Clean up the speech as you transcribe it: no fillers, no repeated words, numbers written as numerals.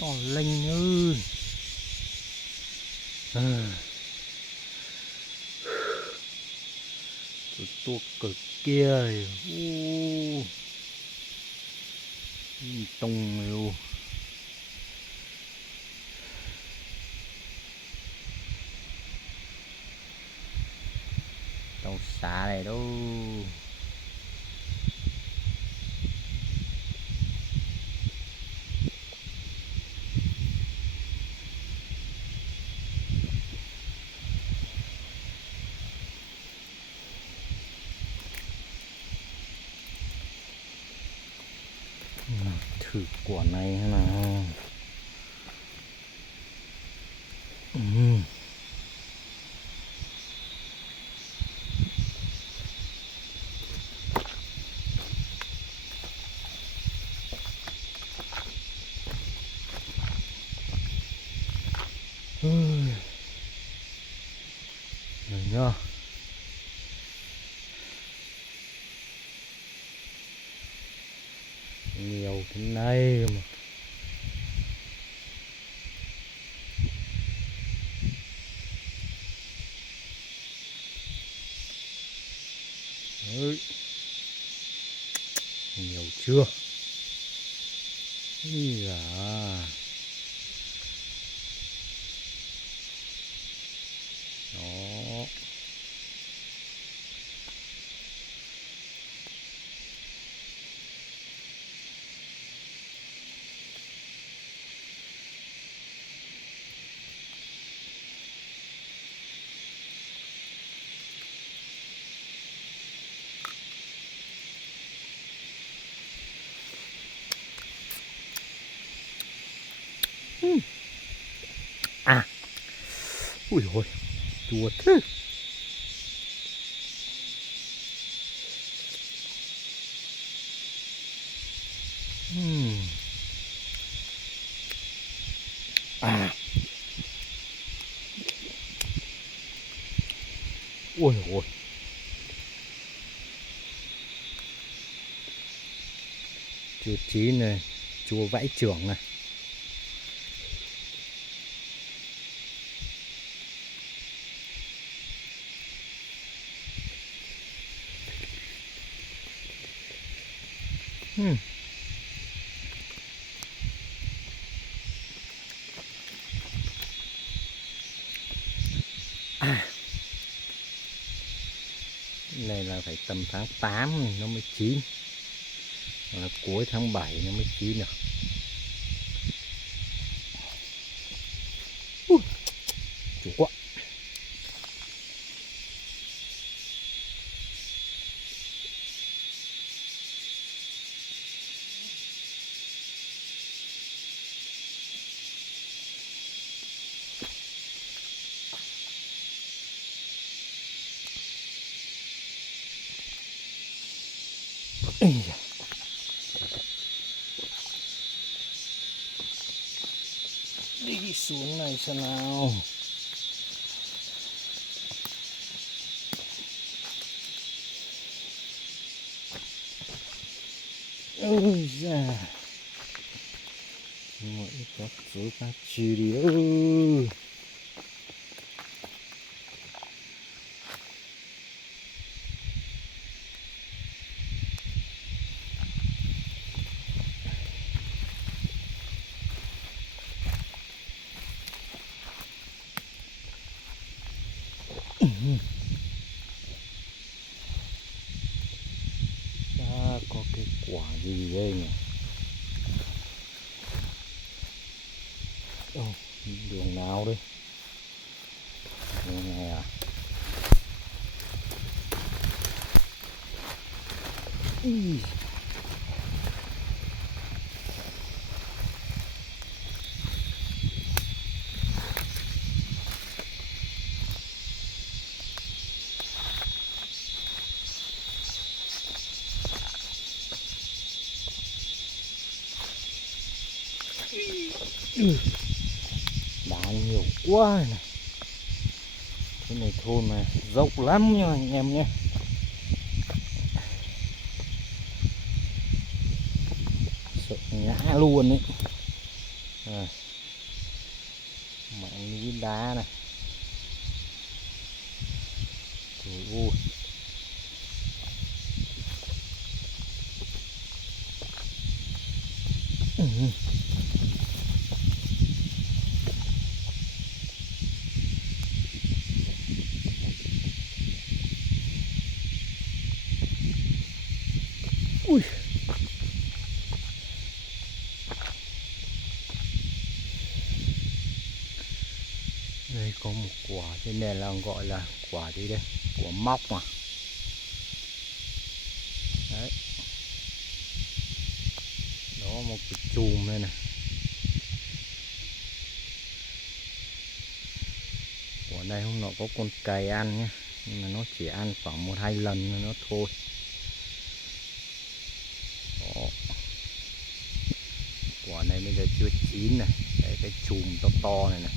to lênh ơi. Tua cực kia tung yêu tàu xả này đâu. Thử quả này thế nào. Này nhá. Nhiều thế này mà. Đấy. Nhiều chưa? Ý da. Đó. À. Ui dồi, chua thế. À. Ui dồi. Chua chí này, chua vãi chưởng này. À. Này là phải tầm tháng 8 nó mới chín, là cuối tháng 7 nó mới chín được. Chủ quá. Đi xuống này xem nào. Ôi da. Mọi các thứ các chi đi ơi. Có cái quả gì đây nhỉ? Đường nào đây? Đường này à? Đá nhiều quá này. Cái này thôn mà dốc lắm nha anh em nhé. Sợ ngã luôn ấy. Rồi. Mạng núi đá này. Trời ơi. Ui. Đây có một quả, cái này là gọi là quả gì đây? Quả móc mà. Đấy. Đó, một cái chùm đây này. Quả này hôm nọ có con cày ăn nhé, nhưng mà nó chỉ ăn khoảng 1-2 lần nó thôi. Đó. Quả này bây giờ chưa chín này. Đấy, cái chùm to to này này.